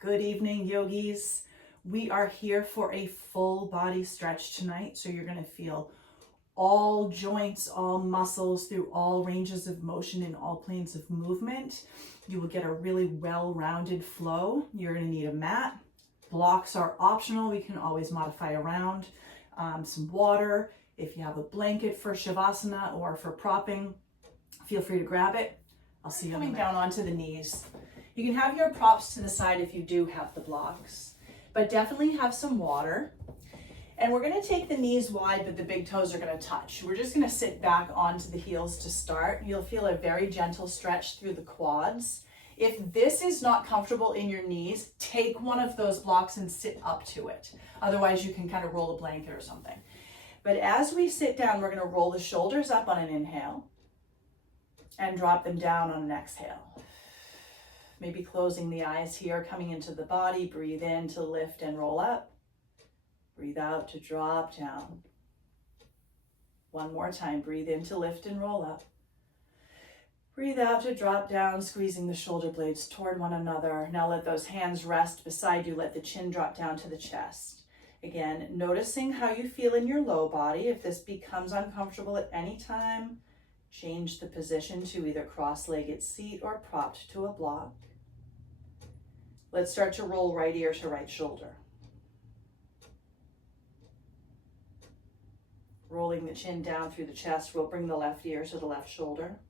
Good evening, yogis. We are here for a full body stretch tonight. So you're going to feel all joints, all muscles through all ranges of motion and all planes of movement. You will get a really well-rounded flow. You're going to need a mat. Blocks are optional. We can always modify around. Some water. If you have a blanket for Shavasana or for propping, feel free to grab it. I'll see you coming down onto the knees. You can have your props to the side if you do have the blocks, but definitely have some water. And we're going to take the knees wide, but the big toes are going to touch. We're just going to sit back onto the heels to start. You'll feel a very gentle stretch through the quads. If this is not comfortable in your knees, take one of those blocks and sit up to it. Otherwise, you can kind of roll a blanket or something. But as we sit down, we're going to roll the shoulders up on an inhale and drop them down on an exhale. Maybe closing the eyes here, coming into the body. Breathe in to lift and roll up. Breathe out to drop down. One more time. Breathe in to lift and roll up. Breathe out to drop down, squeezing the shoulder blades toward one another. Now let those hands rest beside you. Let the chin drop down to the chest. Again, noticing how you feel in your low body. If this becomes uncomfortable at any time, change the position to either cross-legged seat or propped to a block. Let's start to roll right ear to right shoulder. Rolling the chin down through the chest, we'll bring the left ear to the left shoulder.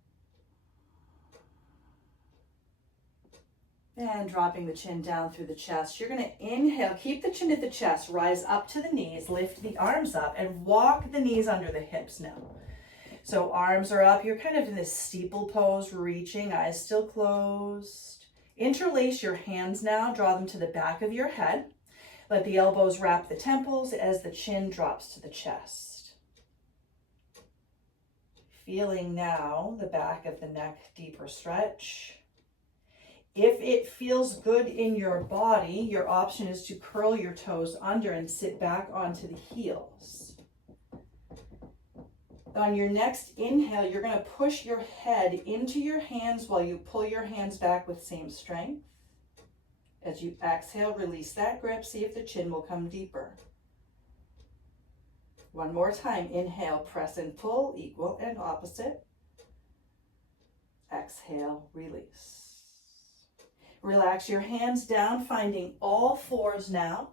And dropping the chin down through the chest. You're going to inhale, keep the chin at the chest, rise up to the knees, lift the arms up, and walk the knees under the hips now. So arms are up, you're kind of in this steeple pose, reaching, eyes still closed. Interlace your hands now, draw them to the back of your head. Let the elbows wrap the temples as the chin drops to the chest. Feeling now the back of the neck, deeper stretch. If it feels good in your body, your option is to curl your toes under and sit back onto the heels. On your next inhale, you're going to push your head into your hands while you pull your hands back with same strength. As you exhale, release that grip. See if the chin will come deeper. One more time. Inhale, press and pull, equal and opposite. Exhale, release. Relax your hands down, finding all fours now.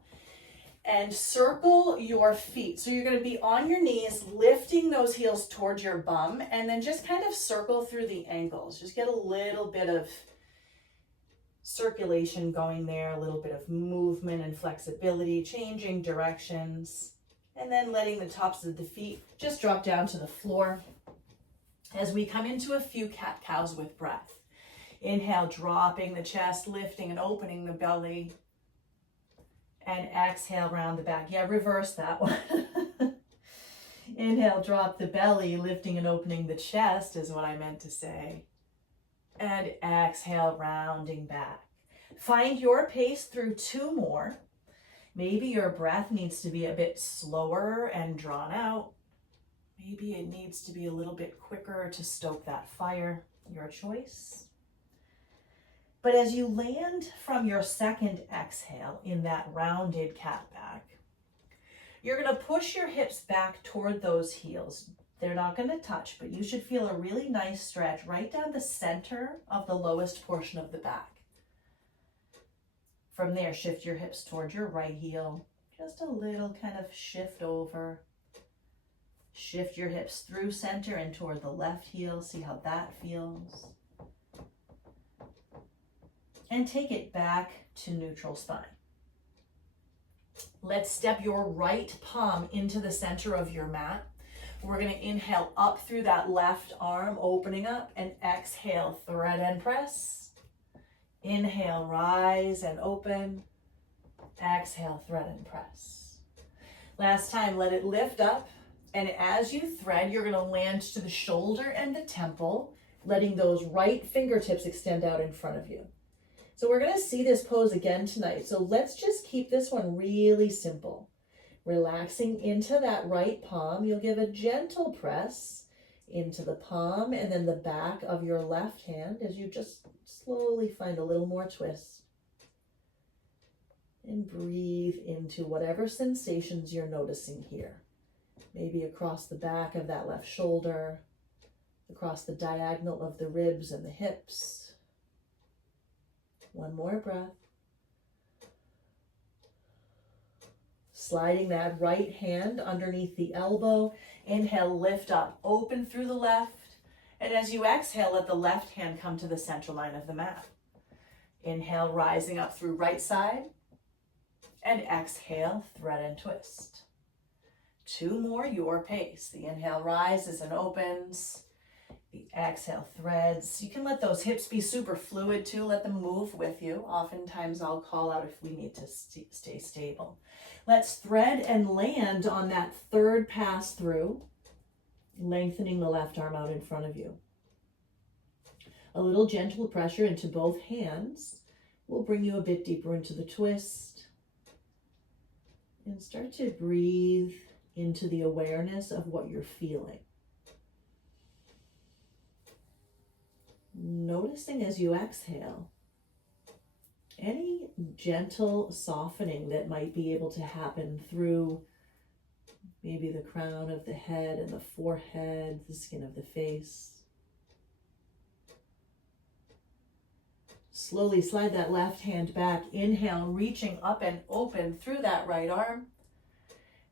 And circle your feet. So you're going to be on your knees, lifting those heels towards your bum, and then just kind of circle through the ankles. Just get a little bit of circulation going there, a little bit of movement and flexibility, changing directions, and then letting the tops of the feet just drop down to the floor as we come into a few cat-cows with breath. Inhale, dropping the chest, lifting and opening the belly. And exhale, round the back. Yeah, reverse that one. Inhale, drop the belly, lifting and opening the chest is what I meant to say. And exhale, rounding back. Find your pace through two more. Maybe your breath needs to be a bit slower and drawn out. Maybe it needs to be a little bit quicker to stoke that fire. Your choice. But as you land from your second exhale in that rounded cat back, you're going to push your hips back toward those heels. They're not going to touch, but you should feel a really nice stretch right down the center of the lowest portion of the back. From there, shift your hips toward your right heel. Just a little kind of shift over. Shift your hips through center and toward the left heel. See how that feels. And take it back to neutral spine. Let's step your right palm into the center of your mat. We're going to inhale up through that left arm, opening up, and exhale, thread and press. Inhale, rise and open. Exhale, thread and press. Last time, let it lift up. And as you thread, you're going to land to the shoulder and the temple, letting those right fingertips extend out in front of you. So we're going to see this pose again tonight. So let's just keep this one really simple. Relaxing into that right palm, you'll give a gentle press into the palm and then the back of your left hand as you just slowly find a little more twist. And breathe into whatever sensations you're noticing here. Maybe across the back of that left shoulder, across the diagonal of the ribs and the hips. One more breath. Sliding that right hand underneath the elbow. Inhale, lift up, open through the left. And as you exhale, let the left hand come to the central line of the mat. Inhale, rising up through right side. And exhale, thread and twist. 2 more, your pace. The inhale rises and opens. The exhale threads. You can let those hips be super fluid too. Let them move with you. Oftentimes I'll call out if we need to stay stable. Let's thread and land on that third pass through, lengthening the left arm out in front of you. A little gentle pressure into both hands will bring you a bit deeper into the twist. And start to breathe into the awareness of what you're feeling. Noticing as you exhale, any gentle softening that might be able to happen through maybe the crown of the head and the forehead, the skin of the face. Slowly slide that left hand back. Inhale, reaching up and open through that right arm.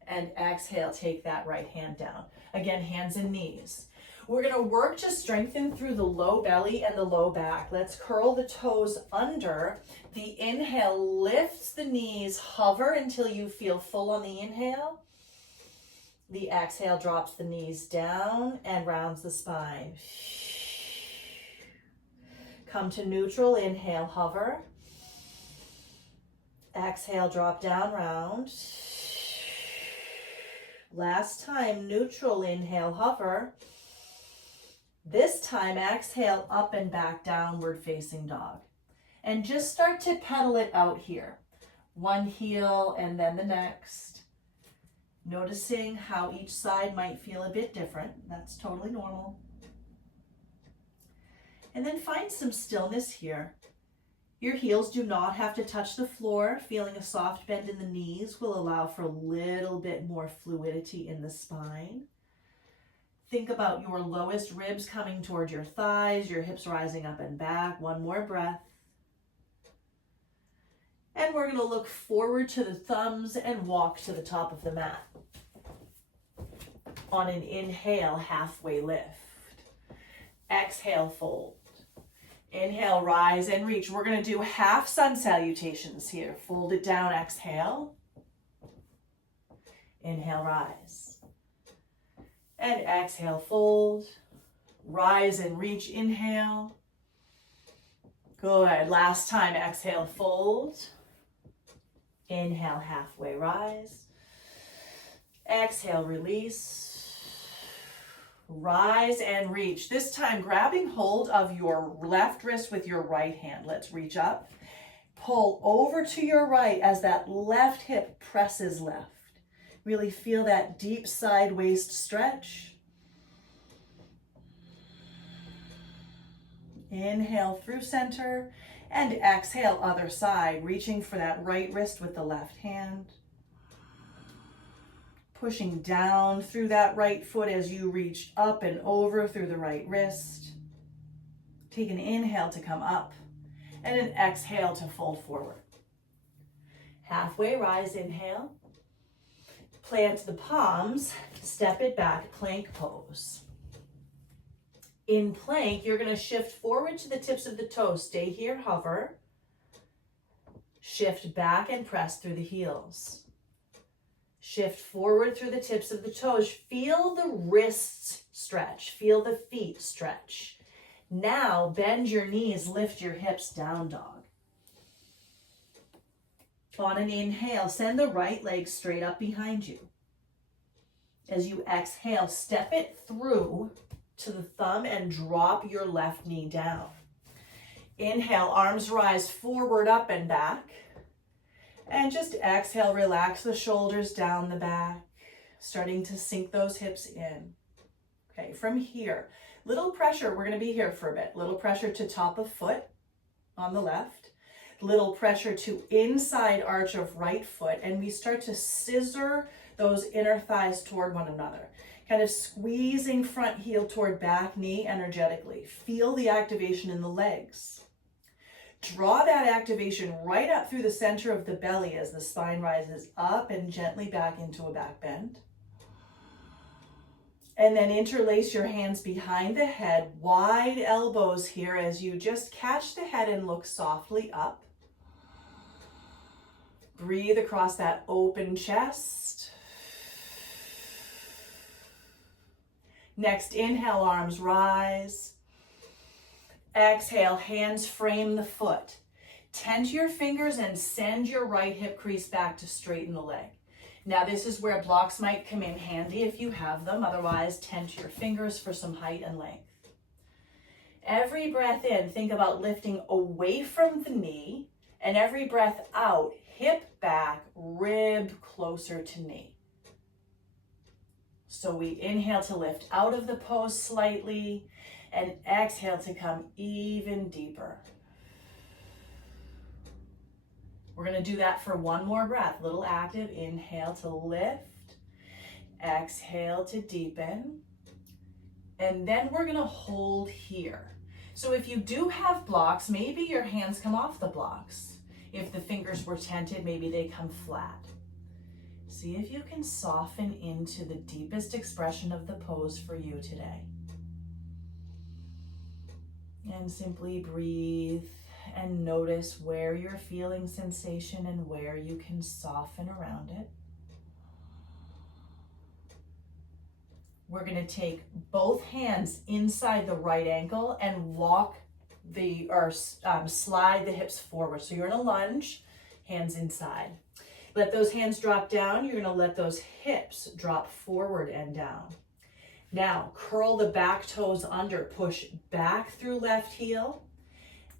And exhale, take that right hand down. Again, hands and knees. We're going to work to strengthen through the low belly and the low back. Let's curl the toes under. The inhale lifts the knees, hover until you feel full on the inhale. The exhale drops the knees down and rounds the spine. Come to neutral, inhale, hover. Exhale, drop down, round. Last time, neutral, inhale, hover. This time, exhale, up and back, downward facing dog. And just start to pedal it out here. One heel and then the next. Noticing how each side might feel a bit different. That's totally normal. And then find some stillness here. Your heels do not have to touch the floor. Feeling a soft bend in the knees will allow for a little bit more fluidity in the spine. Think about your lowest ribs coming toward your thighs, your hips rising up and back. One more breath. And we're going to look forward to the thumbs and walk to the top of the mat. On an inhale, halfway lift. Exhale, fold. Inhale, rise and reach. We're going to do half sun salutations here. Fold it down, exhale. Inhale, rise. And exhale, fold. Rise and reach, inhale. Good. Last time, exhale, fold. Inhale, halfway rise. Exhale, release. Rise and reach. This time, grabbing hold of your left wrist with your right hand. Let's reach up. Pull over to your right as that left hip presses left. Really feel that deep side waist stretch. Inhale through center and exhale other side, reaching for that right wrist with the left hand. Pushing down through that right foot as you reach up and over through the right wrist. Take an inhale to come up and an exhale to fold forward. Halfway rise, inhale. Plant the palms, step it back, plank pose. In plank, you're going to shift forward to the tips of the toes. Stay here, hover. Shift back and press through the heels. Shift forward through the tips of the toes. Feel the wrists stretch. Feel the feet stretch. Now bend your knees, lift your hips, down dog. On an inhale, send the right leg straight up behind you. As you exhale, step it through to the thumb and drop your left knee down. Inhale, arms rise forward, up and back. And just exhale, relax the shoulders down the back, starting to sink those hips in. Okay, from here, little pressure, we're going to be here for a bit. Little pressure to top of foot on the left. Little pressure to inside arch of right foot, and we start to scissor those inner thighs toward one another, kind of squeezing front heel toward back knee energetically. Feel the activation in the legs. Draw that activation right up through the center of the belly as the spine rises up and gently back into a back bend. And then interlace your hands behind the head, wide elbows here as you just catch the head and look softly up. Breathe across that open chest. Next, inhale, arms rise. Exhale, hands frame the foot. Tend to your fingers and send your right hip crease back to straighten the leg. Now this is where blocks might come in handy if you have them. Otherwise, tend to your fingers for some height and length. Every breath in, think about lifting away from the knee, and every breath out, hip back, rib closer to knee. So we inhale to lift out of the pose slightly, and exhale to come even deeper. We're going to do that for one more breath. Little active. Inhale to lift. Exhale to deepen. And then we're going to hold here. So if you do have blocks, maybe your hands come off the blocks. If the fingers were tented, maybe they come flat. See if you can soften into the deepest expression of the pose for you today. And simply breathe and notice where you're feeling sensation and where you can soften around it. We're going to take both hands inside the right ankle and walk slide the hips forward. So you're in a lunge, hands inside. Let those hands drop down. You're going to let those hips drop forward and down. Now, curl the back toes under, push back through left heel,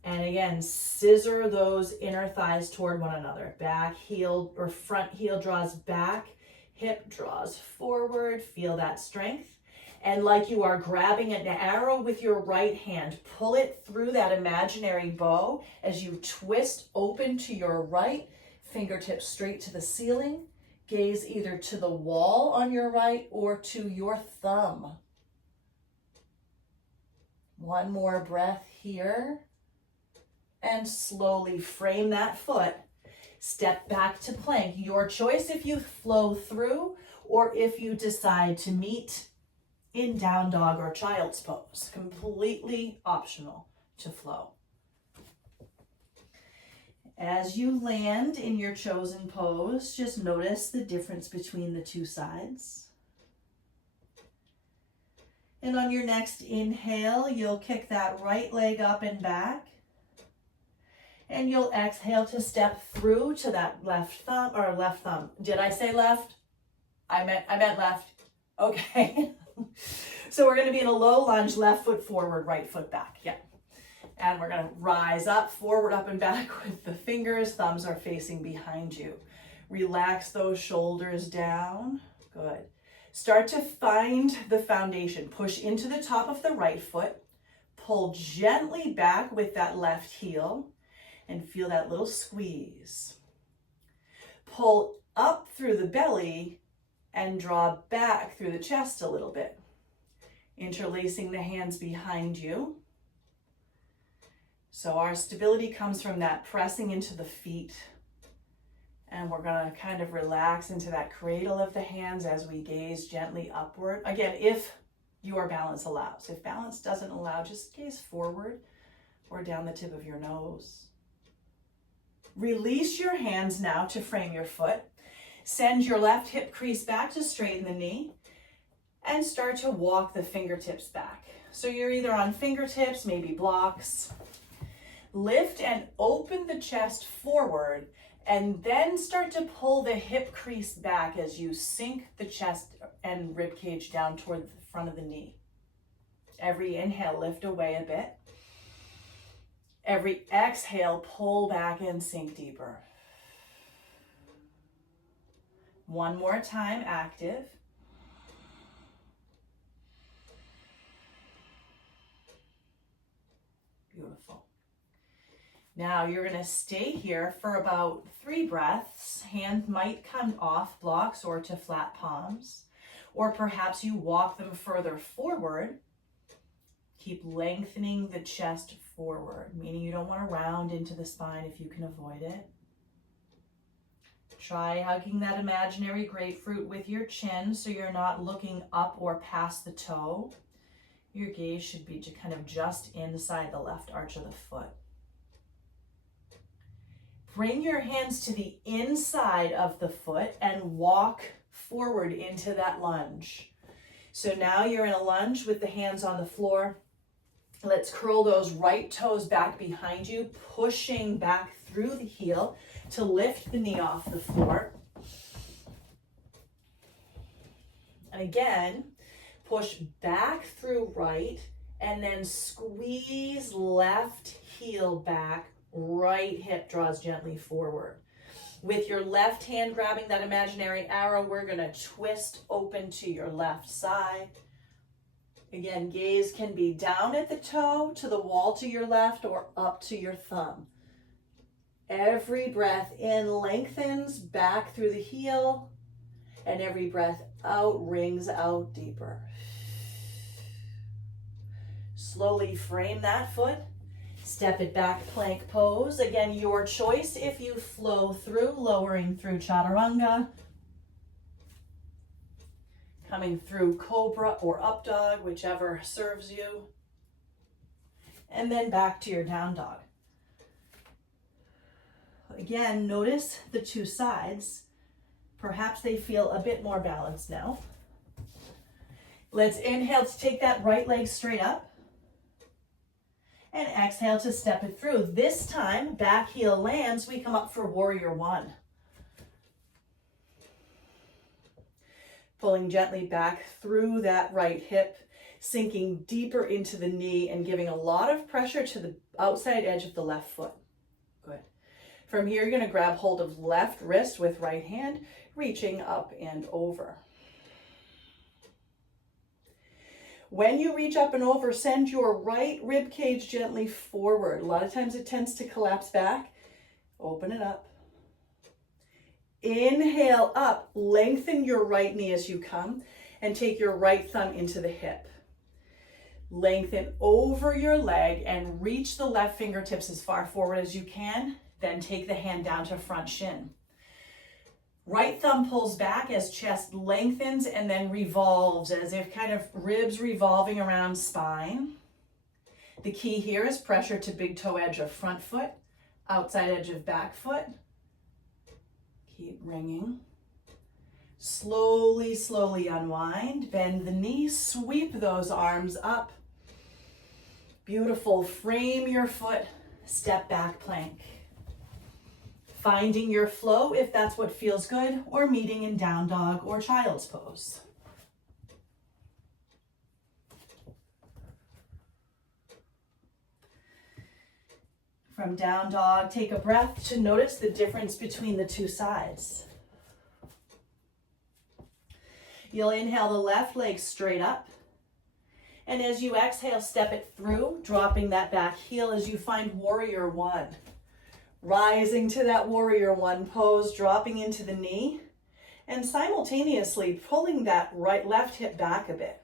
and again, scissor those inner thighs toward one another. Back heel or front heel draws back, hip draws forward, feel that strength. And like you are grabbing an arrow with your right hand, pull it through that imaginary bow as you twist open to your right, fingertips straight to the ceiling. Gaze either to the wall on your right or to your thumb. One more breath here. And slowly frame that foot. Step back to plank. Your choice if you flow through or if you decide to meet in down dog or child's pose. Completely optional to flow. As you land in your chosen pose, just notice the difference between the two sides. And on your next inhale, you'll kick that right leg up and back. And you'll exhale to step through to that left thumb. Did I say left? I meant left. Okay. So we're going to be in a low lunge, left foot forward, right foot back. Yeah. And we're going to rise up, forward, up, and back with the fingers. Thumbs are facing behind you. Relax those shoulders down. Good. Start to find the foundation. Push into the top of the right foot. Pull gently back with that left heel and feel that little squeeze. Pull up through the belly and draw back through the chest a little bit. Interlacing the hands behind you. So our stability comes from that pressing into the feet. And we're going to kind of relax into that cradle of the hands as we gaze gently upward. Again, if your balance allows. If balance doesn't allow, just gaze forward or down the tip of your nose. Release your hands now to frame your foot. Send your left hip crease back to straighten the knee. And start to walk the fingertips back. So you're either on fingertips, maybe blocks. Lift and open the chest forward, and then start to pull the hip crease back as you sink the chest and rib cage down toward the front of the knee. Every inhale, lift away a bit. Every exhale, pull back and sink deeper. One more time, active. Beautiful. Now you're gonna stay here for about 3 breaths. Hand might come off blocks or to flat palms, or perhaps you walk them further forward. Keep lengthening the chest forward, meaning you don't want to round into the spine if you can avoid it. Try hugging that imaginary grapefruit with your chin so you're not looking up or past the toe. Your gaze should be kind of just inside the left arch of the foot. Bring your hands to the inside of the foot and walk forward into that lunge. So now you're in a lunge with the hands on the floor. Let's curl those right toes back behind you, pushing back through the heel to lift the knee off the floor. And again, push back through right and then squeeze left heel back. Right hip draws gently forward. With your left hand grabbing that imaginary arrow, we're going to twist open to your left side. Again, gaze can be down at the toe to the wall to your left or up to your thumb. Every breath in lengthens back through the heel, and every breath out rings out deeper. Slowly frame that foot. Step it back, plank pose. Again, your choice if you flow through, lowering through chaturanga, coming through cobra or up dog, whichever serves you. And then back to your down dog. Again, notice the two sides. Perhaps they feel a bit more balanced now. Let's inhale to take that right leg straight up. And exhale to step it through. This time, back heel lands, we come up for warrior one. Pulling gently back through that right hip, sinking deeper into the knee and giving a lot of pressure to the outside edge of the left foot. Good. From here, you're gonna grab hold of left wrist with right hand, reaching up and over. When you reach up and over, send your right rib cage gently forward. A lot of times it tends to collapse back. Open it up. Inhale up, lengthen your right knee as you come, and take your right thumb into the hip. Lengthen over your leg and reach the left fingertips as far forward as you can. Then take the hand down to front shin. Right thumb pulls back as chest lengthens and then revolves as if kind of ribs revolving around spine. The key here is pressure to big toe edge of front foot, outside edge of back foot. Keep ringing. Slowly, slowly unwind. Bend the knee, sweep those arms up. Beautiful. Frame your foot, step back plank. Finding your flow if that's what feels good, or meeting in down dog or child's pose. From down dog, take a breath to notice the difference between the two sides. You'll inhale the left leg straight up. And as you exhale, step it through, dropping that back heel as you find warrior one. Rising to that warrior one pose, dropping into the knee, and simultaneously pulling that left hip back a bit.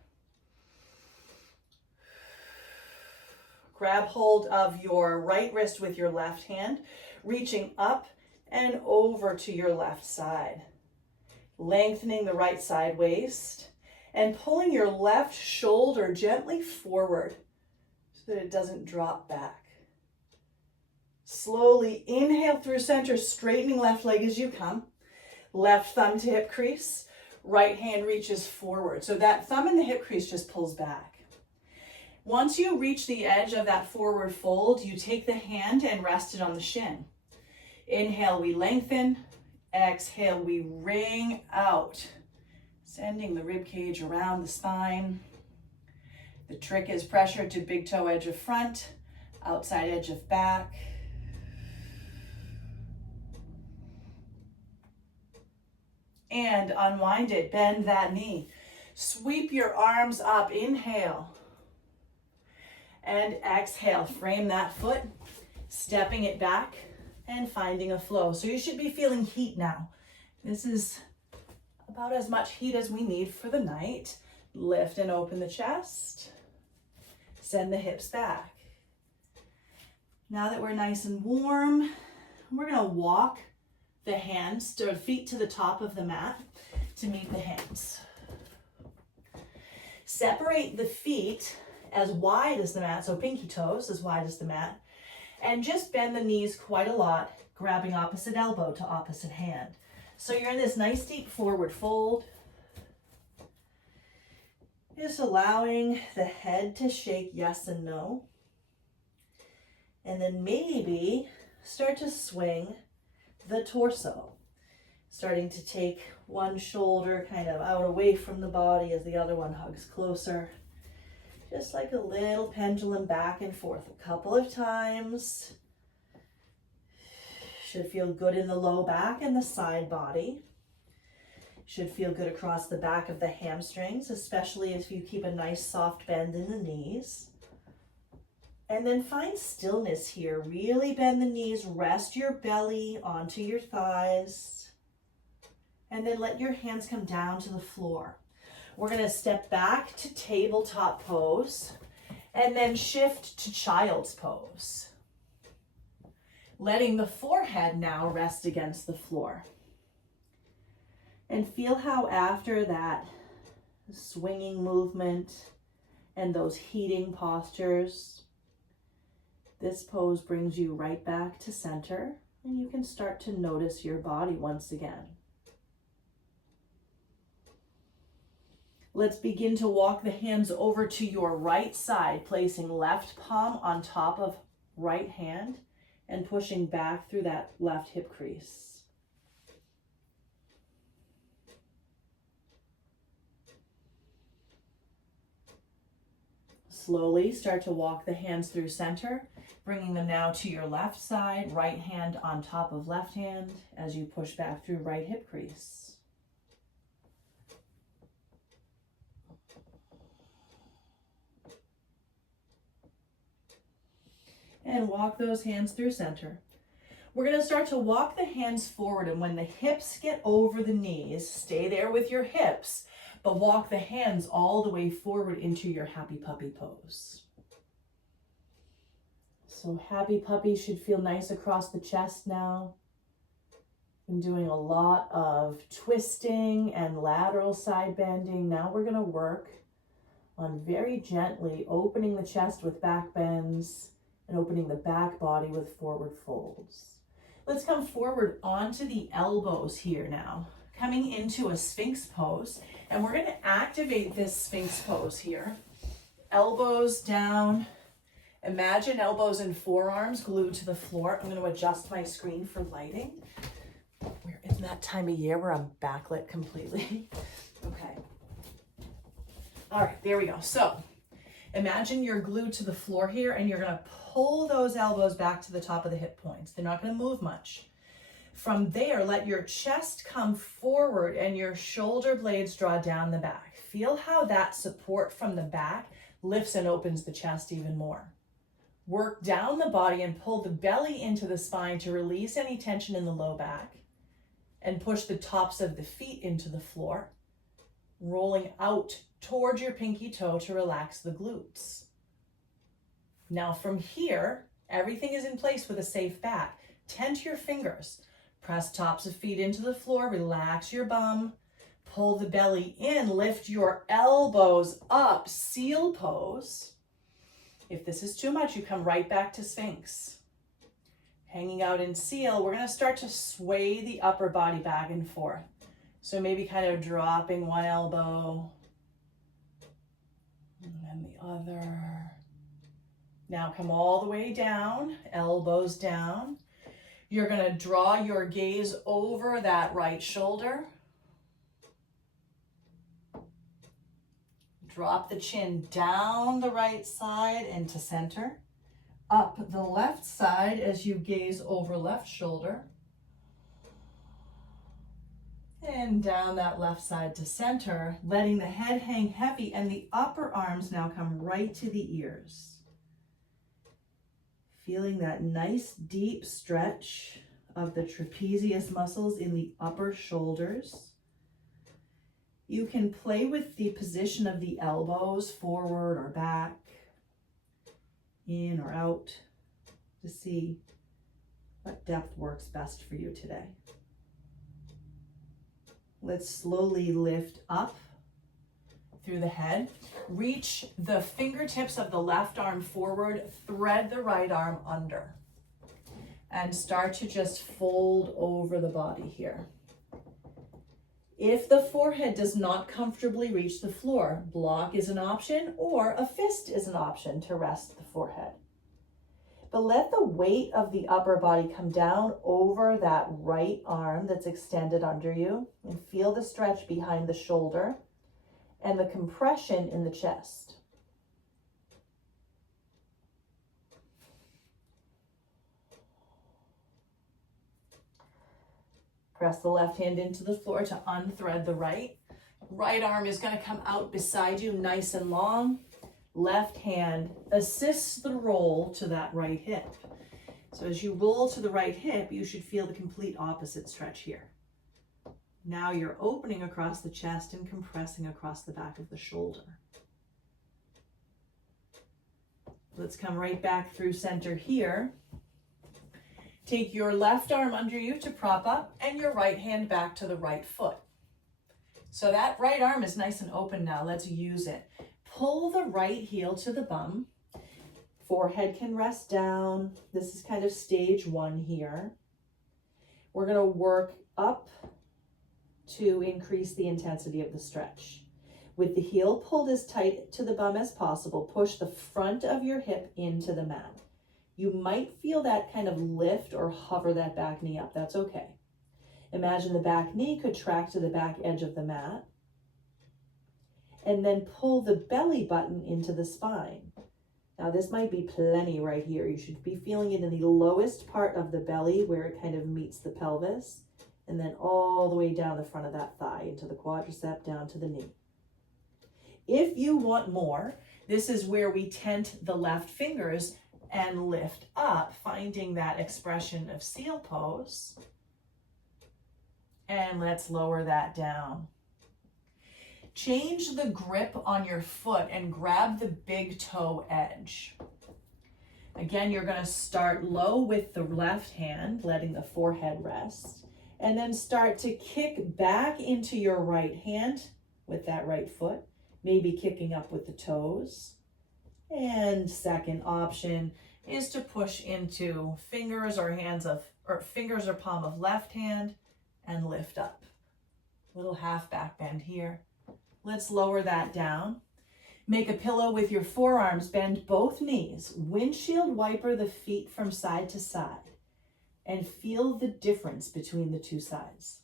Grab hold of your right wrist with your left hand, reaching up and over to your left side. Lengthening the right side waist and pulling your left shoulder gently forward so that it doesn't drop back. Slowly inhale through center, straightening left leg as you come. Left thumb to hip crease, right hand reaches forward. So that thumb in the hip crease just pulls back. Once you reach the edge of that forward fold, you take the hand and rest it on the shin. Inhale, we lengthen. Exhale, we ring out, sending the rib cage around the spine. The trick is pressure to big toe edge of front, outside edge of back. And unwind it, bend that knee. Sweep your arms up, inhale. And exhale, frame that foot. stepping it back and finding a flow. So you should be feeling heat now. This is about as much heat as we need for the night. Lift and open the chest. Send the hips back. Now that we're nice and warm, we're gonna walk the hands or feet to the top of the mat to meet the hands. Separate the feet as wide as the mat, so pinky toes as wide as the mat, and just bend the knees quite a lot, grabbing opposite elbow to opposite hand. So you're in this nice deep forward fold. Just allowing the head to shake yes and no. And then maybe start to swing the torso. Starting to take one shoulder kind of out away from the body as the other one hugs closer. Just like a little pendulum back and forth a couple of times. Should feel good in the low back and the side body. Should feel good across the back of the hamstrings, especially if you keep a nice soft bend in the knees. And then find stillness here. Really bend the knees, rest your belly onto your thighs. And then let your hands come down to the floor. We're gonna step back to tabletop pose and then shift to child's pose. Letting the forehead now rest against the floor. And feel how after that swinging movement and those heating postures, this pose brings you right back to center, and you can start to notice your body once again. Let's begin to walk the hands over to your right side, placing left palm on top of right hand and pushing back through that left hip crease. Slowly start to walk the hands through center, bringing them now to your left side, right hand on top of left hand as you push back through right hip crease. And walk those hands through center. We're going to start to walk the hands forward, and when the hips get over the knees, stay there with your hips, but walk the hands all the way forward into your happy puppy pose. So happy puppy should feel nice across the chest now. I'm doing a lot of twisting and lateral side bending. Now we're going to work on very gently opening the chest with back bends and opening the back body with forward folds. Let's come forward onto the elbows here now, coming into a Sphinx pose, and we're going to activate this Sphinx pose here. Elbows down. Imagine elbows and forearms glued to the floor. I'm going to adjust my screen for lighting. We're in that time of year where I'm backlit completely. Okay. All right, there we go. So imagine you're glued to the floor here, and you're going to pull those elbows back to the top of the hip points. They're not going to move much. From there, let your chest come forward and your shoulder blades draw down the back. Feel how that support from the back lifts and opens the chest even more. Work down the body and pull the belly into the spine to release any tension in the low back, and push the tops of the feet into the floor, rolling out towards your pinky toe to relax the glutes. Now from here, everything is in place with a safe back. Tend to your fingers. Press tops of feet into the floor, relax your bum, pull the belly in, lift your elbows up, seal pose. If this is too much, you come right back to Sphinx. Hanging out in seal, we're going to start to sway the upper body back and forth. So maybe kind of dropping one elbow and then the other. Now come all the way down, elbows down. You're going to draw your gaze over that right shoulder. Drop the chin down the right side into center. Up the left side as you gaze over left shoulder. And down that left side to center, letting the head hang heavy and the upper arms now come right to the ears. feeling that nice deep stretch of the trapezius muscles in the upper shoulders. You can play with the position of the elbows, forward or back, in or out, to see what depth works best for you today. Let's slowly lift up through the head. Reach the fingertips of the left arm forward, thread the right arm under, and start to just fold over the body here. If the forehead does not comfortably reach the floor, block is an option, or a fist is an option to rest the forehead. But let the weight of the upper body come down over that right arm that's extended under you, and feel the stretch behind the shoulder and the compression in the chest. Press the left hand into the floor to unthread the right. Right arm is going to come out beside you, nice and long. Left hand assists the roll to that right hip. So as you roll to the right hip, you should feel the complete opposite stretch here. Now you're opening across the chest and compressing across the back of the shoulder. Let's come right back through center here. Take your left arm under you to prop up and your right hand back to the right foot. So that right arm is nice and open now. Let's use it. Pull the right heel to the bum. Forehead can rest down. This is kind of stage one here. We're going to work up to increase the intensity of the stretch. With the heel pulled as tight to the bum as possible, push the front of your hip into the mat. You might feel that kind of lift or hover that back knee up. That's okay. Imagine the back knee could track to the back edge of the mat. And then pull the belly button into the spine. Now this might be plenty right here. You should be feeling it in the lowest part of the belly where it kind of meets the pelvis. And then all the way down the front of that thigh into the quadricep, down to the knee. If you want more, this is where we tent the left fingers and lift up, finding that expression of seal pose. And let's lower that down. Change the grip on your foot and grab the big toe edge. Again, you're going to start low with the left hand, letting the forehead rest, and then start to kick back into your right hand with that right foot, maybe kicking up with the toes. And second option is to push into fingers or fingers or palm of left hand and lift up. Little half back bend here. Let's lower that down. Make a pillow with your forearms, bend both knees, windshield wiper the feet from side to side, and feel the difference between the two sides.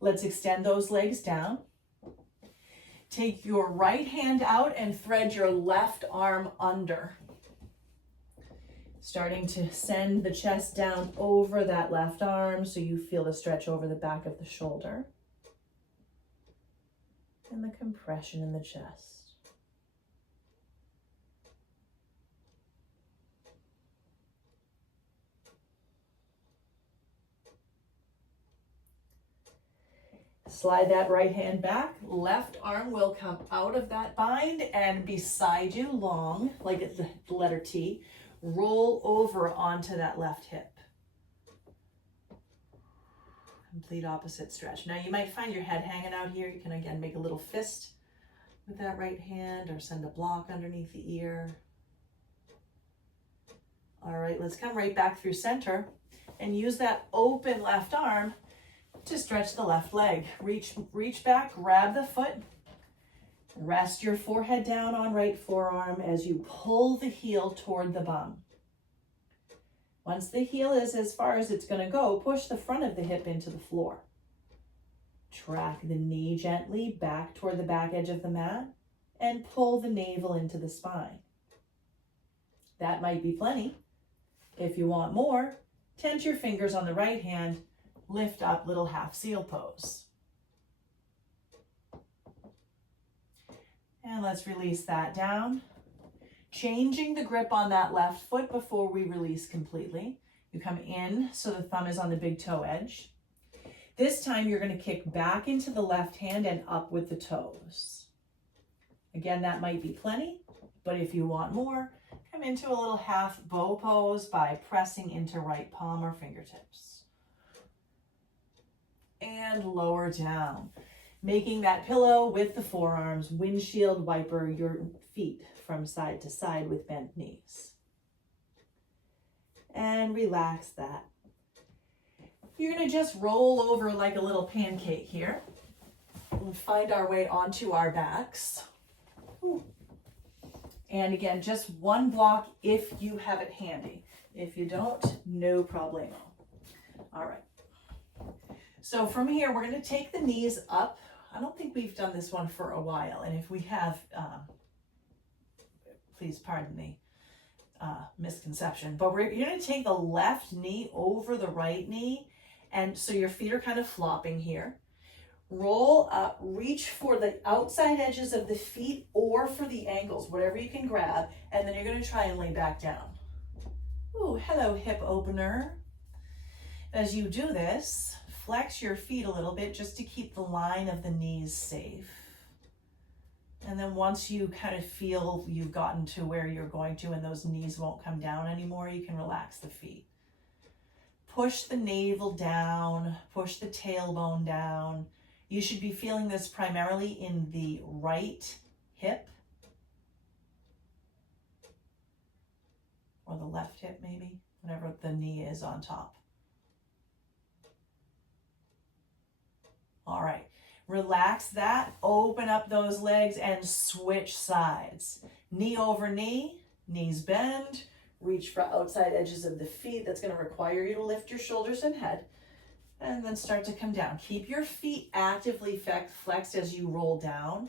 Let's extend those legs down. Take your right hand out and thread your left arm under. Starting to send the chest down over that left arm so you feel the stretch over the back of the shoulder. And the compression in the chest. Slide that right hand back. Left arm will come out of that bind and beside you, long, like it's the letter T. Roll over onto that left hip. Complete opposite stretch. Now you might find your head hanging out here. You can again make a little fist with that right hand or send a block underneath the ear. All right, let's come right back through center and use that open left arm to stretch the left leg. Reach back, grab the foot, rest your forehead down on right forearm as you pull the heel toward the bum. Once the heel is as far as it's going to go, push the front of the hip into the floor. Track the knee gently back toward the back edge of the mat and pull the navel into the spine. That might be plenty. If you want more, tent your fingers on the right hand, lift up, little half seal pose. And let's release that down. Changing the grip on that left foot before we release completely. You come in so the thumb is on the big toe edge. This time you're going to kick back into the left hand and up with the toes. Again, that might be plenty, but if you want more, come into a little half bow pose by pressing into right palm or fingertips. And lower down, making that pillow with the forearms, windshield wiper your feet from side to side with bent knees. And relax that. You're going to just roll over like a little pancake here and find our way onto our backs. Ooh. And again, just one block if you have it handy. If you don't, no problemo. All right. So from here, we're going to take the knees up. I don't think we've done this one for a while. And if we have, please pardon the misconception, but you're going to take the left knee over the right knee. And so your feet are kind of flopping here. Roll up, reach for the outside edges of the feet or for the ankles, whatever you can grab. And then you're going to try and lay back down. Ooh, hello, hip opener. As you do this, flex your feet a little bit just to keep the line of the knees safe. And then once you kind of feel you've gotten to where you're going to and those knees won't come down anymore, you can relax the feet. Push the navel down, push the tailbone down. You should be feeling this primarily in the right hip. Or the left hip maybe, whatever the knee is on top. All right, relax that, open up those legs and switch sides. Knee over knee, knees bend, reach for outside edges of the feet. That's gonna require you to lift your shoulders and head, and then start to come down. Keep your feet actively flexed as you roll down,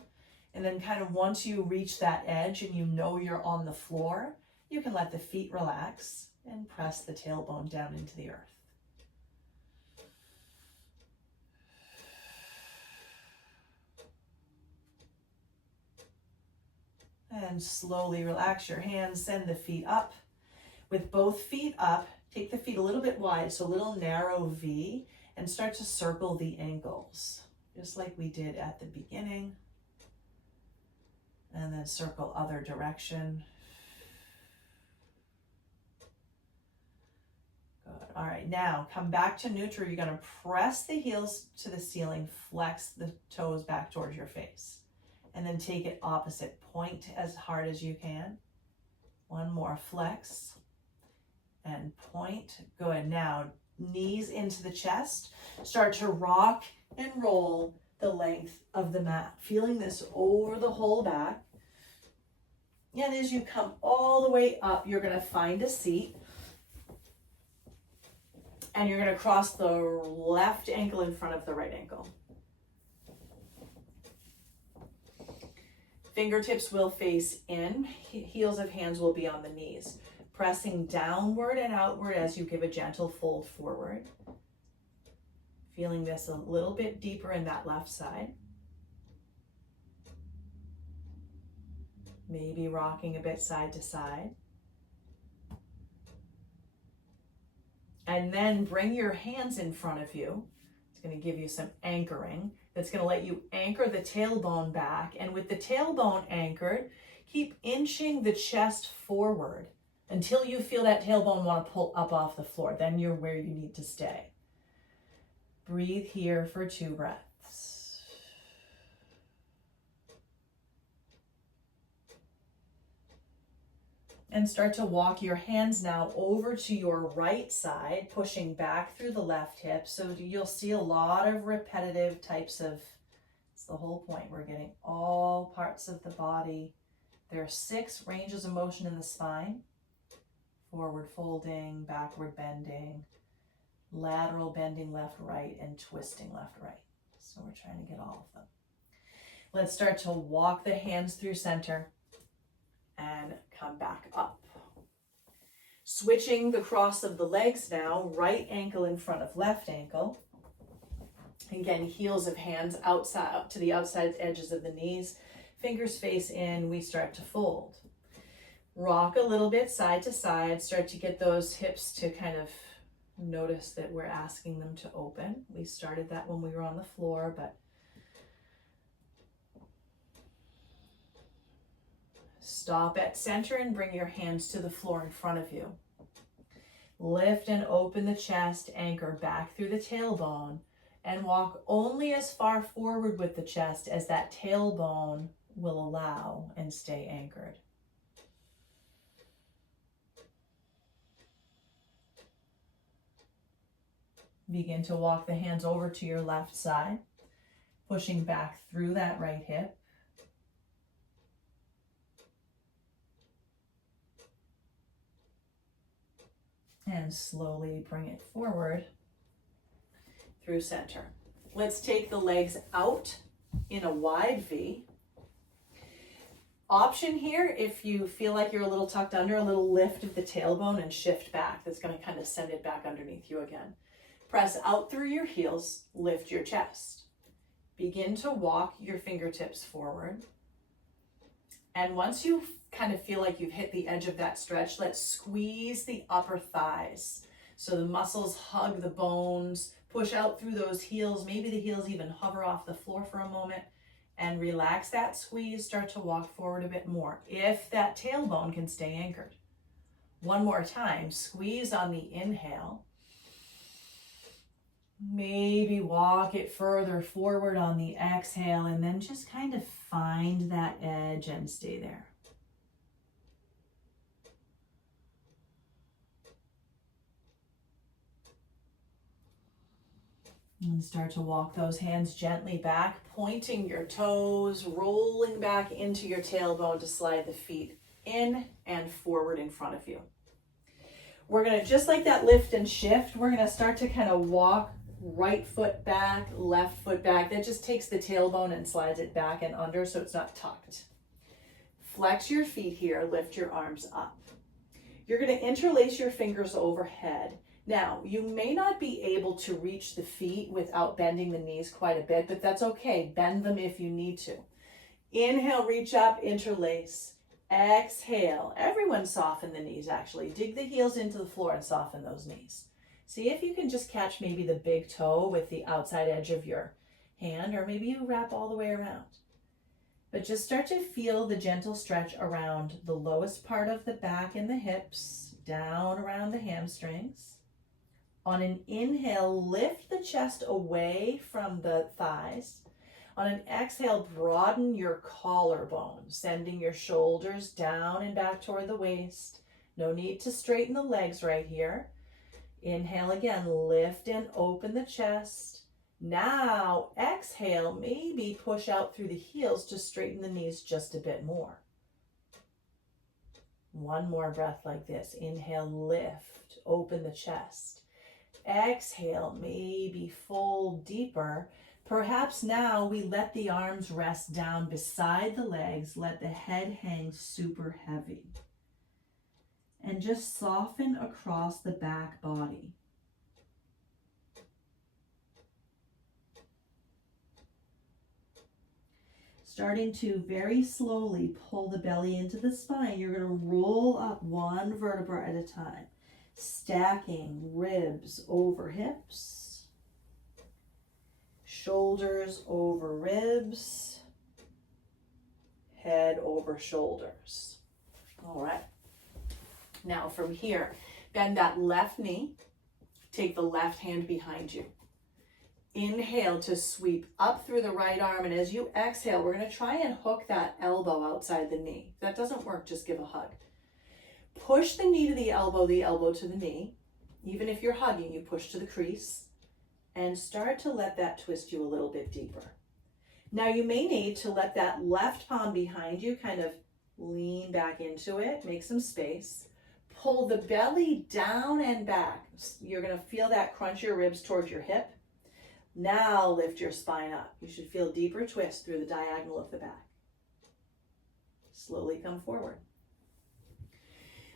and then kind of once you reach that edge and you know you're on the floor, you can let the feet relax and press the tailbone down into the earth. And slowly relax your hands, send the feet up. With both feet up, take the feet a little bit wide, so a little narrow V, and start to circle the ankles, just like we did at the beginning. And then circle other direction. Good. All right, now come back to neutral. You're gonna press the heels to the ceiling, flex the toes back towards your face. And then take it opposite. Point as hard as you can. One more, flex. And point. Good. Now, knees into the chest. Start to rock and roll the length of the mat. Feeling this over the whole back. And as you come all the way up, you're going to find a seat. And you're going to cross the left ankle in front of the right ankle. Fingertips will face in, heels of hands will be on the knees. Pressing downward and outward as you give a gentle fold forward. Feeling this a little bit deeper in that left side. Maybe rocking a bit side to side. And then bring your hands in front of you. It's going to give you some anchoring. That's going to let you anchor the tailbone back. And with the tailbone anchored, keep inching the chest forward until you feel that tailbone want to pull up off the floor. Then you're where you need to stay. Breathe here for 2 breaths. And start to walk your hands now over to your right side, pushing back through the left hip. So you'll see a lot of repetitive types of, it's the whole point. We're getting all parts of the body. There are 6 ranges of motion in the spine. Forward folding, backward bending, lateral bending left, right, and twisting left, right. So we're trying to get all of them. Let's start to walk the hands through center and come back up. Switching the cross of the legs now, right ankle in front of left ankle. Again, heels of hands outside, up to the outside edges of the knees. Fingers face in, we start to fold. Rock a little bit side to side. Start to get those hips to kind of notice that we're asking them to open. We started that when we were on the floor, but stop at center and bring your hands to the floor in front of you. Lift and open the chest, anchor back through the tailbone, and walk only as far forward with the chest as that tailbone will allow, and stay anchored. Begin to walk the hands over to your left side, pushing back through that right hip. And slowly bring it forward through center. Let's take the legs out in a wide V. Option here, if you feel like you're a little tucked under, a little lift of the tailbone and shift back. That's going to kind of send it back underneath you again. Press out through your heels, lift your chest. Begin to walk your fingertips forward. And once you kind of feel like you've hit the edge of that stretch, let's squeeze the upper thighs. So the muscles hug the bones, push out through those heels. Maybe the heels even hover off the floor for a moment, and relax that squeeze. Start to walk forward a bit more if that tailbone can stay anchored. One more time, squeeze on the inhale. Maybe walk it further forward on the exhale, and then just kind of find that edge and stay there. And start to walk those hands gently back, pointing your toes, rolling back into your tailbone to slide the feet in and forward in front of you. We're going to, just like that lift and shift, we're going to start to kind of walk right foot back, left foot back. That just takes the tailbone and slides it back and under so it's not tucked. Flex your feet here, lift your arms up. You're going to interlace your fingers overhead. Now, you may not be able to reach the feet without bending the knees quite a bit, but that's okay. Bend them if you need to. Inhale, reach up, interlace. Exhale. Everyone soften the knees, actually. Dig the heels into the floor and soften those knees. See if you can just catch maybe the big toe with the outside edge of your hand, or maybe you wrap all the way around. But just start to feel the gentle stretch around the lowest part of the back and the hips, down around the hamstrings. On an inhale, lift the chest away from the thighs. On an exhale, broaden your collarbone, sending your shoulders down and back toward the waist. No need to straighten the legs right here. Inhale again, lift and open the chest. Now, exhale, maybe push out through the heels to straighten the knees just a bit more. One more breath like this. Inhale, lift, open the chest. Exhale, maybe fold deeper. Perhaps now we let the arms rest down beside the legs, let the head hang super heavy. And just soften across the back body. Starting to very slowly pull the belly into the spine, you're going to roll up one vertebra at a time, stacking ribs over hips, shoulders over ribs, head over shoulders. All right. Now from here, bend that left knee, take the left hand behind you. Inhale to sweep up through the right arm, and as you exhale, we're going to try and hook that elbow outside the knee. If that doesn't work, just give a hug. Push the knee to the elbow to the knee. Even if you're hugging, you push to the crease, and start to let that twist you a little bit deeper. Now you may need to let that left palm behind you kind of lean back into it, make some space. Pull the belly down and back. You're going to feel that crunch your ribs towards your hip. Now lift your spine up. You should feel deeper twist through the diagonal of the back. Slowly come forward.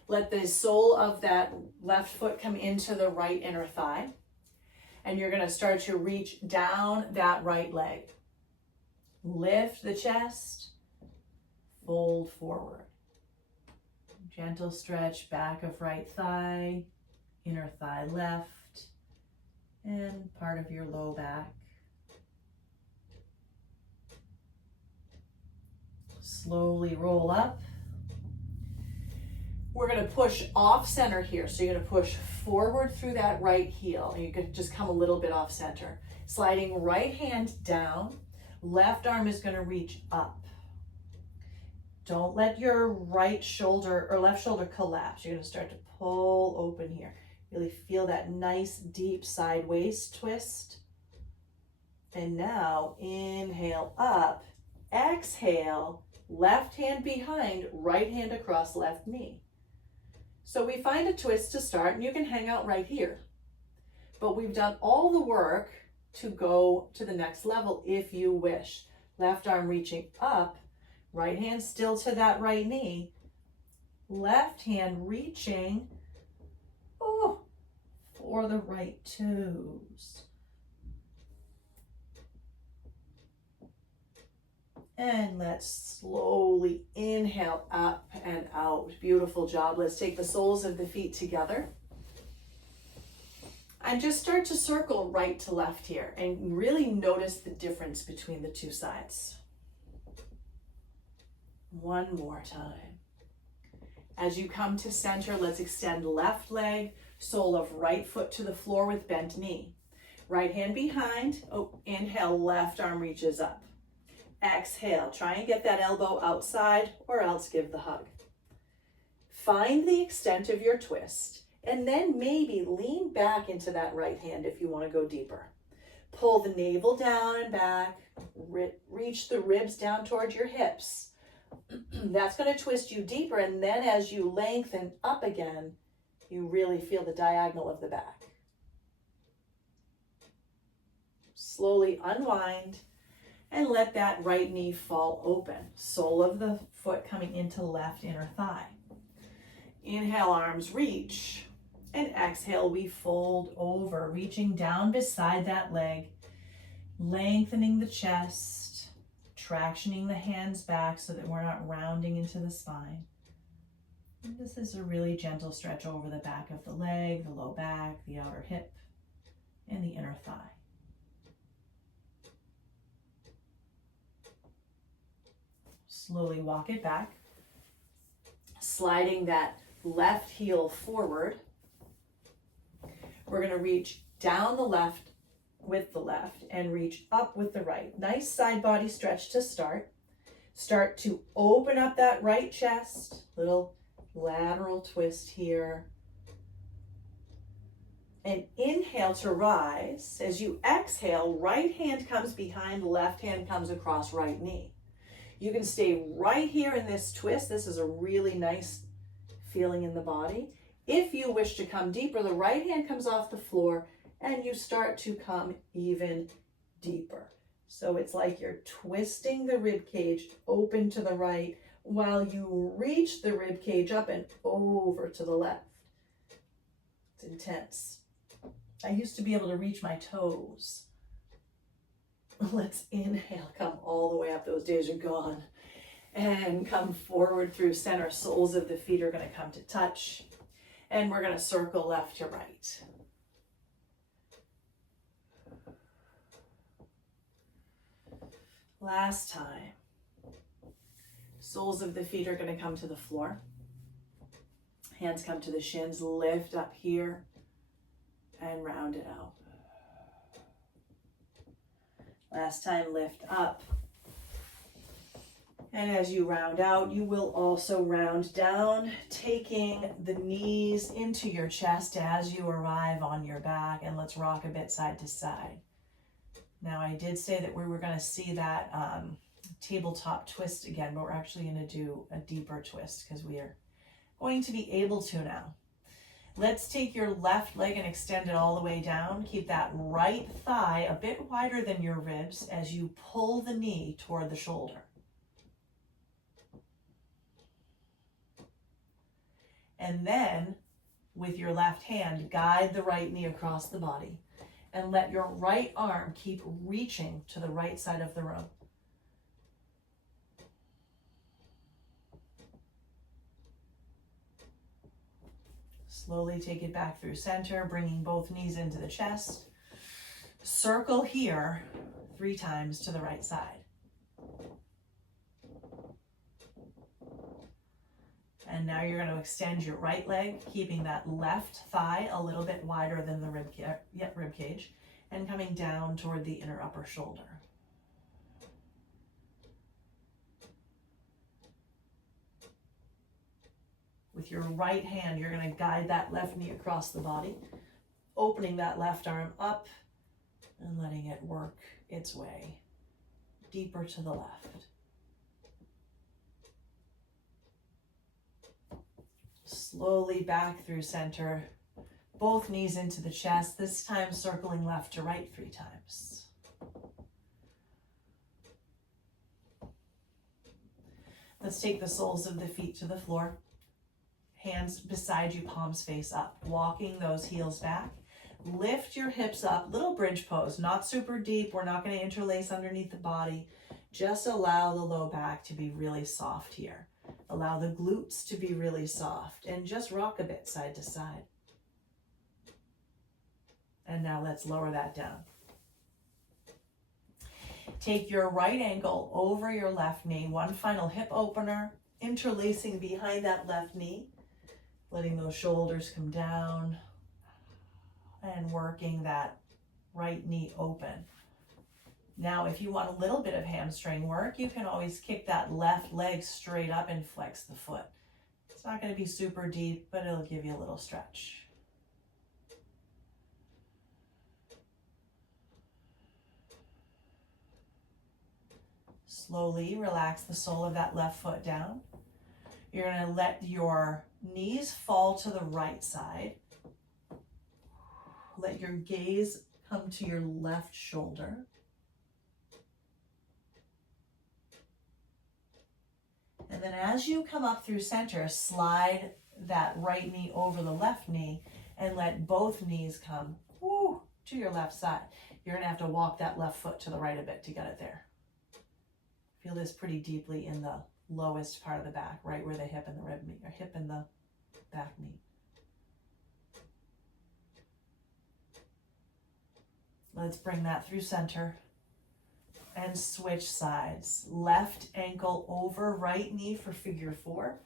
Let the sole of that left foot come into the right inner thigh. And you're going to start to reach down that right leg. Lift the chest. Fold forward. Gentle stretch, back of right thigh, inner thigh left, and part of your low back. Slowly roll up. We're going to push off center here. So you're going to push forward through that right heel. And you can just come a little bit off center. Sliding right hand down. Left arm is going to reach up. Don't let your right shoulder or left shoulder collapse. You're going to start to pull open here. Really feel that nice deep sideways twist. And now inhale up. Exhale. Left hand behind, right hand across left knee. So we find a twist to start, and you can hang out right here. But we've done all the work to go to the next level if you wish. Left arm reaching up, right hand still to that right knee, left hand reaching for the right toes. And let's slowly inhale up and out. Beautiful job. Let's take the soles of the feet together. And just start to circle right to left here and really notice the difference between the two sides. One more time. As you come to center, let's extend left leg, sole of right foot to the floor with bent knee. Right hand behind. Inhale, left arm reaches up. Exhale, try and get that elbow outside or else give the hug. Find the extent of your twist and then maybe lean back into that right hand if you want to go deeper. Pull the navel down and back, reach the ribs down towards your hips. That's going to twist you deeper, and then as you lengthen up again, you really feel the diagonal of the back. Slowly unwind. And let that right knee fall open. Sole of the foot coming into left inner thigh. Inhale, arms reach. And exhale, we fold over, reaching down beside that leg, lengthening the chest, tractioning the hands back so that we're not rounding into the spine. And this is a really gentle stretch over the back of the leg, the low back, the outer hip, and the inner thigh. Slowly walk it back, sliding that left heel forward. We're going to reach down the left with the left and reach up with the right. Nice side body stretch to start. Start to open up that right chest, little lateral twist here. And inhale to rise. As you exhale, right hand comes behind, left hand comes across right knee. You can stay right here in this twist. This is a really nice feeling in the body. If you wish to come deeper, the right hand comes off the floor and you start to come even deeper. So it's like you're twisting the rib cage open to the right while you reach the rib cage up and over to the left. It's intense. I used to be able to reach my toes. Let's inhale, come all the way up. Those days are gone. And come forward through center. Soles of the feet are going to come to touch. And we're going to circle left to right. Last time. Soles of the feet are going to come to the floor. Hands come to the shins. Lift up here and round it out. Last time, lift up. And as you round out, you will also round down, taking the knees into your chest as you arrive on your back. And let's rock a bit side to side. Now, I did say that we were going to see that tabletop twist again, but we're actually going to do a deeper twist because we are going to be able to now. Let's take your left leg and extend it all the way down. Keep that right thigh a bit wider than your ribs as you pull the knee toward the shoulder. And then, with your left hand, guide the right knee across the body and let your right arm keep reaching to the right side of the room. Slowly take it back through center, bringing both knees into the chest. Circle here 3 times to the right side. And now you're going to extend your right leg, keeping that left thigh a little bit wider than the rib cage, and coming down toward the inner upper shoulder. With your right hand, you're going to guide that left knee across the body, opening that left arm up and letting it work its way deeper to the left. Slowly back through center, both knees into the chest, this time circling left to right 3 times. Let's take the soles of the feet to the floor. Hands beside you, palms face up, walking those heels back. Lift your hips up, little bridge pose, not super deep. We're not going to interlace underneath the body. Just allow the low back to be really soft here. Allow the glutes to be really soft and just rock a bit side to side. And now let's lower that down. Take your right ankle over your left knee, one final hip opener, interlacing behind that left knee, letting those shoulders come down and working that right knee open. Now, if you want a little bit of hamstring work, you can always kick that left leg straight up and flex the foot. It's not going to be super deep, but it'll give you a little stretch. Slowly relax the sole of that left foot down. You're going to let your knees fall to the right side. Let your gaze come to your left shoulder. And then as you come up through center, slide that right knee over the left knee and let both knees come to your left side. You're going to have to walk that left foot to the right a bit to get it there. Feel this pretty deeply in the lowest part of the back, right where the hip and the rib meet, or hip and the back meet. Let's bring that through center and switch sides. Left ankle over right knee for figure 4,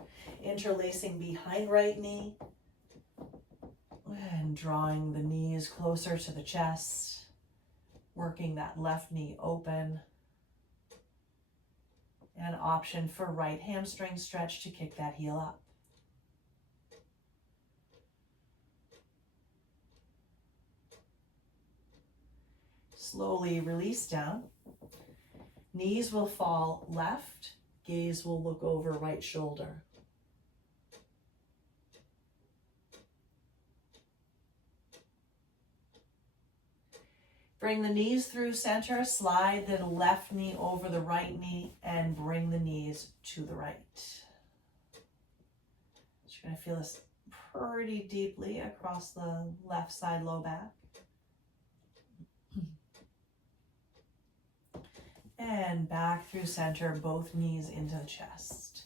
interlacing behind right knee and drawing the knees closer to the chest, working that left knee open. An option for right hamstring stretch to kick that heel up. Slowly release down. Knees will fall left, gaze will look over right shoulder. Bring the knees through center, slide the left knee over the right knee, and bring the knees to the right. You're going to feel this pretty deeply across the left side low back. And back through center, both knees into the chest.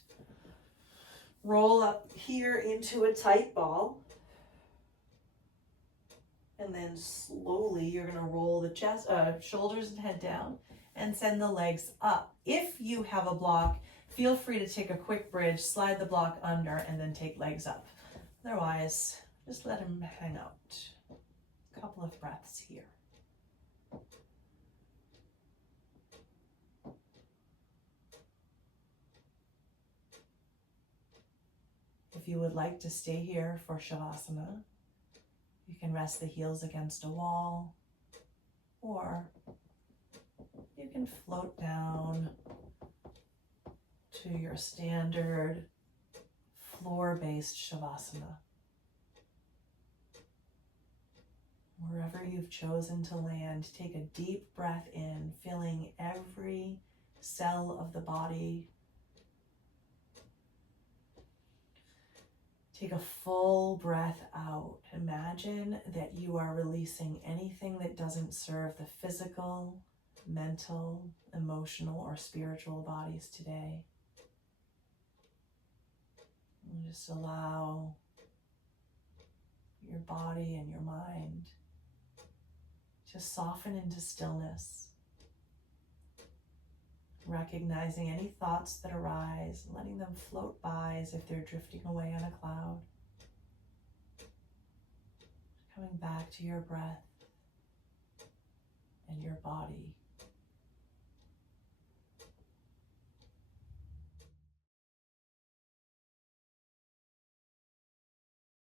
Roll up here into a tight ball. And then slowly you're going to roll the chest, shoulders and head down and send the legs up. If you have a block, feel free to take a quick bridge, slide the block under, and then take legs up. Otherwise, just let them hang out. A couple of breaths here. If you would like to stay here for Shavasana, you can rest the heels against a wall, or you can float down to your standard floor-based Shavasana. Wherever you've chosen to land, take a deep breath in, filling every cell of the body. Take a full breath out. Imagine that you are releasing anything that doesn't serve the physical, mental, emotional, or spiritual bodies today. And just allow your body and your mind. Just soften into stillness. Recognizing any thoughts that arise, letting them float by as if they're drifting away on a cloud. Coming back to your breath and your body.